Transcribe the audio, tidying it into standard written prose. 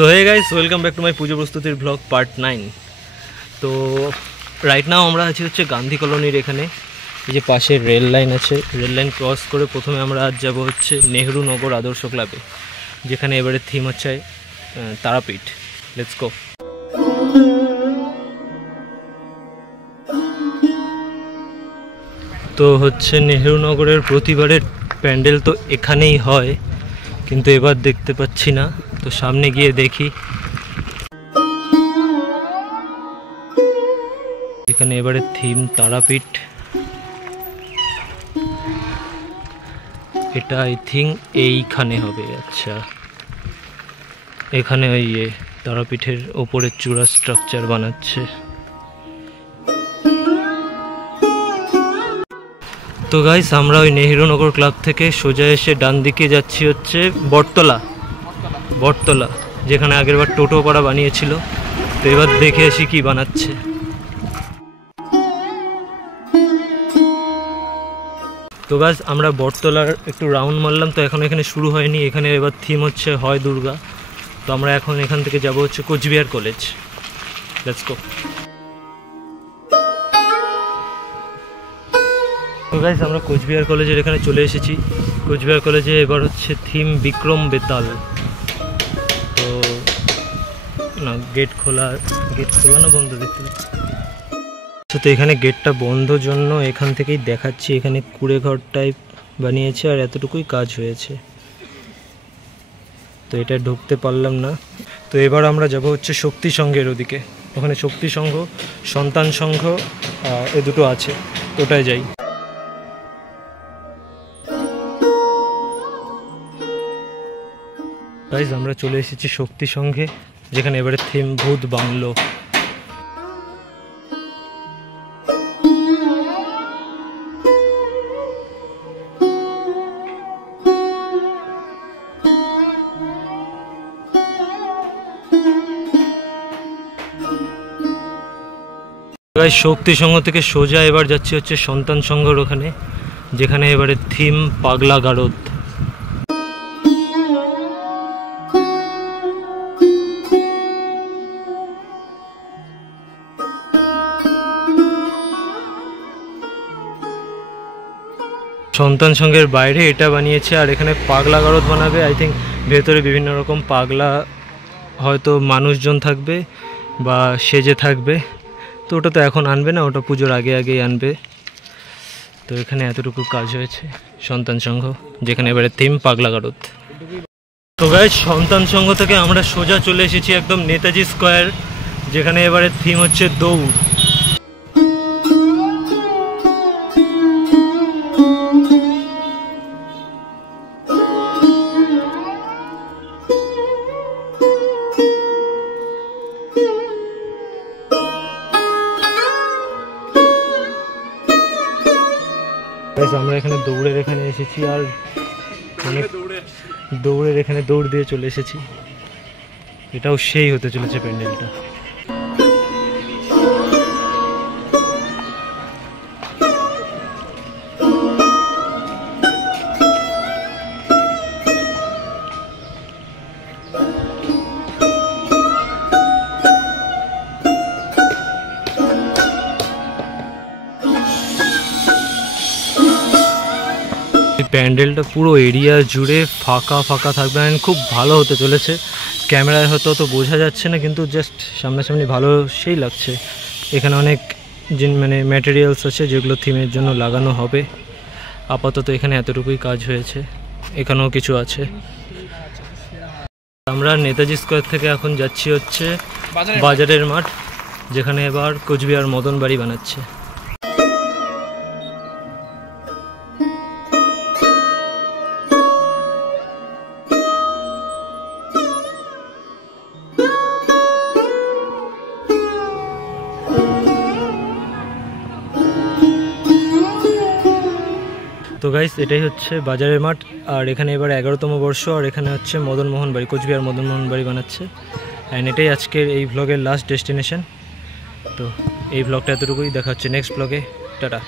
So hey guys, welcome back to my পুজো প্রস্তুতির blog part 9। তো right now আমরা আছি হচ্ছে গান্ধী কলোনির এখানে। এই যে পাশে রেল লাইন আছে, রেল লাইন ক্রস করে প্রথমে আমরা আজ যাব হচ্ছে নেহরু নগর আদর্শ ক্লাবে, যেখানে এবারে থিম হচ্ছে তারাপীঠ। Let's go. তো হচ্ছে নেহরু নগরের প্রতিবারের প্যান্ডেল তো এখানেই হয়, কিন্তু এবার দেখতে পাচ্ছি না, তো সামনে গিয়ে দেখি। এখানে এবারে থিম তারাপীঠ। এটা আই থিঙ্ক এইখানে হবে। আচ্ছা, এখানে ওই তারাপীঠের ওপরে চূড়া স্ট্রাকচার বানাচ্ছে। তো গাইস, আমরা ওই নেহরু নগর ক্লাব থেকে সোজা এসে ডান দিকে যাচ্ছি হচ্ছে বটতলা, যেখানে আগেরবার টোটো পাড়া বানিয়েছিল। তো এবার দেখে আসি কি বানাচ্ছে। তো গাইস, আমরা বটতলার একটু রাউন্ড মারলাম, তো এখন এখানে শুরু হয়নি। এখানে এবার থিম হচ্ছে হয় দুর্গা। তো আমরা এখন এখান থেকে যাব হচ্ছে কোচবিহার কলেজ। Let's go. তো গাইস, আমরা কোচবিহার কলেজের এখানে চলে এসেছি। কোচবিহার কলেজে এবার হচ্ছে থিম বিক্রম বেতাল। তো না, গেট খোলা না বন্ধ দেখতে পাচ্ছি। তো এখানে গেটটা বন্ধ জন্য এখান থেকেই দেখাচ্ছি। এখানে কুড়ে ঘর টাইপ বানিয়েছে আর এতটুকুই কাজ হয়েছে, তো এটা ঢুকতে পারলাম না। তো এবার আমরা যাব হচ্ছে শক্তি সংঘের ওদিকে। ওখানে শক্তি সংঘ, সন্তান সংঘ এ দুটো আছে, তো ওটাই যাই। গাইস, আমরা চলে এসেছি শক্তি সংঘে, যেখানে এবারে থিম ভূত বাংলো। গাইস, শক্তি সংঘ থেকে সোজা এবার যাচ্ছি হচ্ছে সন্তান সংঘর ওখানে, যেখানে এবারে থিম পাগলা গারদ। সন্তান সংঘের বাইরে এটা বানিয়েছে, আর এখানে পাগলা গারদ বানাবে। আই থিঙ্ক ভেতরে বিভিন্ন রকম পাগলা, হয়তো মানুষজন থাকবে বা সেজে থাকবে। তো ওটা তো এখন আনবে না, ওটা পুজোর আগেই আনবে। তো এখানে এতটুকু কাজ হয়েছে সন্তান সংঘ, যেখানে এবারে থিম পাগলা গারদ। তো গাইস, সন্তান সংঘ থেকে আমরা সোজা চলে এসেছি একদম নেতাজি স্কোয়ার, যেখানে এবারে থিম হচ্ছে দৌড়। আমরা এখানে দৌড়ের এখানে এসেছি, আর অনেক দৌড়ের এখানে দৌড় দিয়ে চলে এসেছি। এটাও সেই হতে চলেছে প্যান্ডেলটা। প্যান্ডেলটা পুরো এরিয়া জুড়ে ফাঁকা থাকবে, খুব ভালো হতে চলেছে। ক্যামেরায় হয়তো অত বোঝা যাচ্ছে না, কিন্তু জাস্ট সামনাসামনি ভালো সেই লাগছে। এখানে অনেক ম্যাটেরিয়ালস আছে যেগুলো থিমের জন্য লাগানো হবে। আপাতত এখানে এতটুকুই কাজ হয়েছে, এখানেও কিছু আছে। আমরা নেতাজি স্কোয়ার থেকে এখন যাচ্ছি হচ্ছে বাজারের মাঠ, যেখানে এবার কোচবিহার মদন বাড়ি বানাচ্ছে। তো গাইস, এটাই হচ্ছে বাজারের মাঠ, আর এখানে এবার 11তম বর্ষ, আর এখানে হচ্ছে মদনমোহন বাড়ি, কোচবিহার মদনমোহন বাড়ি বানাচ্ছে। অ্যান্ড এটাই আজকের এই ব্লগের লাস্ট ডেস্টিনেশন। তো এই ব্লগটা এতটুকুই, দেখা হচ্ছে নেক্সট ব্লগে। টাটা।